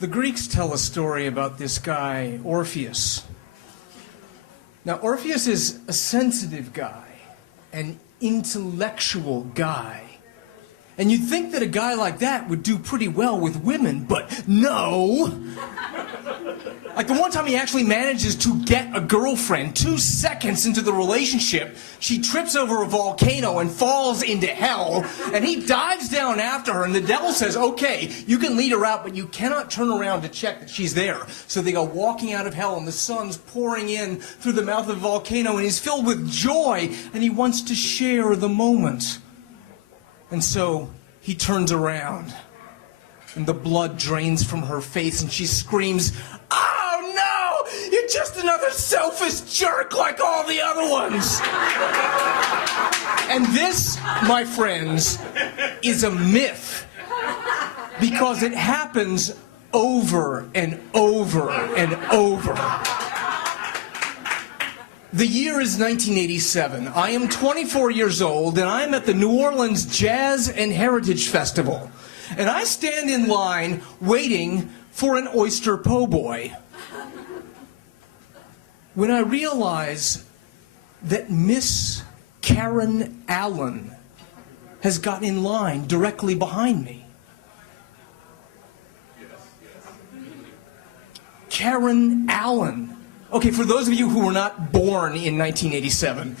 The Greeks tell a story about this guy, Orpheus. Now, Orpheus is a sensitive guy, an intellectual guy. And you'd think that a guy like that would do pretty well with women, but no! Like the one time he actually manages to get a girlfriend, 2 seconds into the relationship, she trips over a volcano and falls into hell, and he dives down after her, and the devil says, okay, you can lead her out, but you cannot turn around to check that she's there. So they go walking out of hell, and the sun's pouring in through the mouth of the volcano, and he's filled with joy, and he wants to share the moment. And so he turns around, and the blood drains from her face, and she screams, "Oh no! You're just another selfish jerk like all the other ones!" And this, my friends, is a myth, because it happens over and over and over. The year is 1987. I am 24 years old, and I'm at the New Orleans Jazz and Heritage Festival. And I stand in line waiting for an oyster po' boy, when I realize that Miss Karen Allen has gotten in line directly behind me. Karen Allen. Okay, for those of you who were not born in 1987,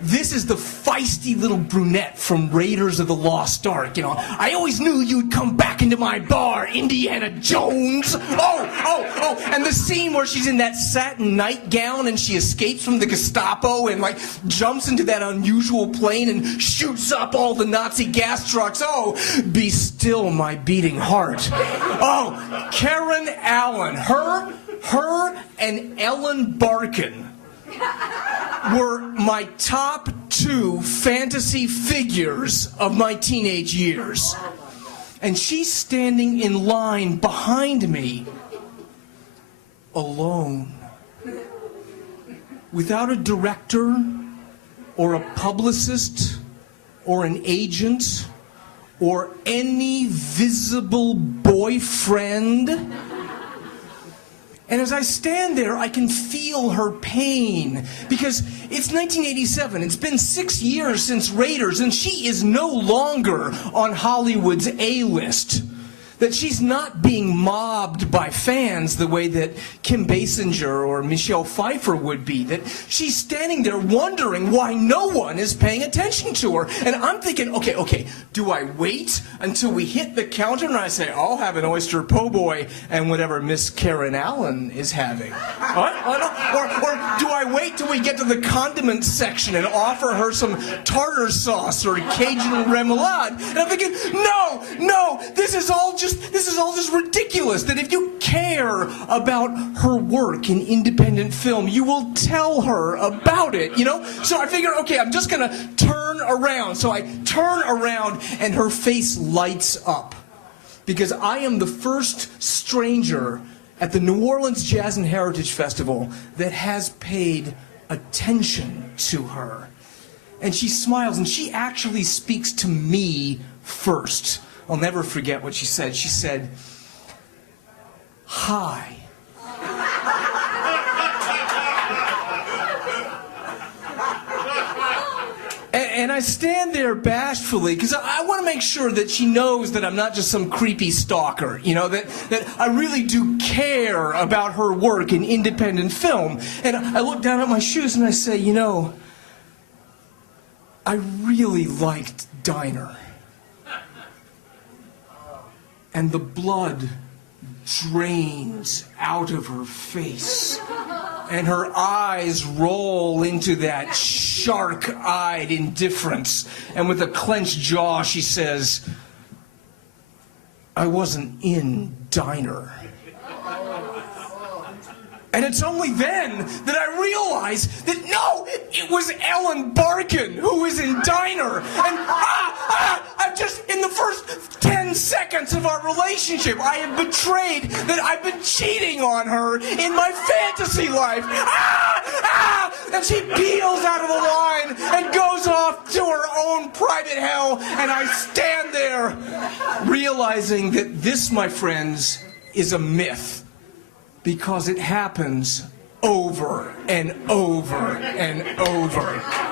this is the feisty little brunette from Raiders of the Lost Ark. You know, I always knew you'd come back into my bar, Indiana Jones. Oh, and the scene where she's in that satin nightgown and she escapes from the Gestapo and, like, jumps into that unusual plane and shoots up all the Nazi gas trucks. Oh, be still my beating heart. Oh, Karen Allen. Her and Ellen Barkin were my top 2 fantasy figures of my teenage years. And she's standing in line behind me, alone, without a director or a publicist or an agent or any visible boyfriend. And as I stand there, I can feel her pain, because it's 1987. It's been 6 years since Raiders, and she is no longer on Hollywood's A-list. That she's not being mobbed by fans the way that Kim Basinger or Michelle Pfeiffer would be. That she's standing there wondering why no one is paying attention to her. And I'm thinking, okay, do I wait until we hit the counter and I say, I'll have an oyster po' boy and whatever Miss Karen Allen is having? Or do I wait till we get to the condiment section and offer her some tartar sauce or Cajun remoulade? And I'm thinking, no, this is all just ridiculous. That if you care about her work in independent film, you will tell her about it, you know? So I figured, okay, I'm just gonna turn around. So I turn around and her face lights up, because I am the first stranger at the New Orleans Jazz and Heritage Festival that has paid attention to her. And she smiles, and she actually speaks to me first. I'll never forget what she said. She said, "Hi." And I stand there bashfully, because I want to make sure that she knows that I'm not just some creepy stalker, you know, that I really do care about her work in independent film. And I look down at my shoes and I say, you know, I really liked Diner. And the blood drains out of her face, and her eyes roll into that shark-eyed indifference, and with a clenched jaw she says, "I wasn't in Diner." And it's only then that I realize that, no, it was Ellen Barkin who was in Diner. And I've just, in the first 10 seconds of our relationship, I have betrayed that I've been cheating on her in my fantasy life. And she peels out of the line and goes off to her own private hell. And I stand there realizing that this, my friends, is a myth because it happens over and over and over.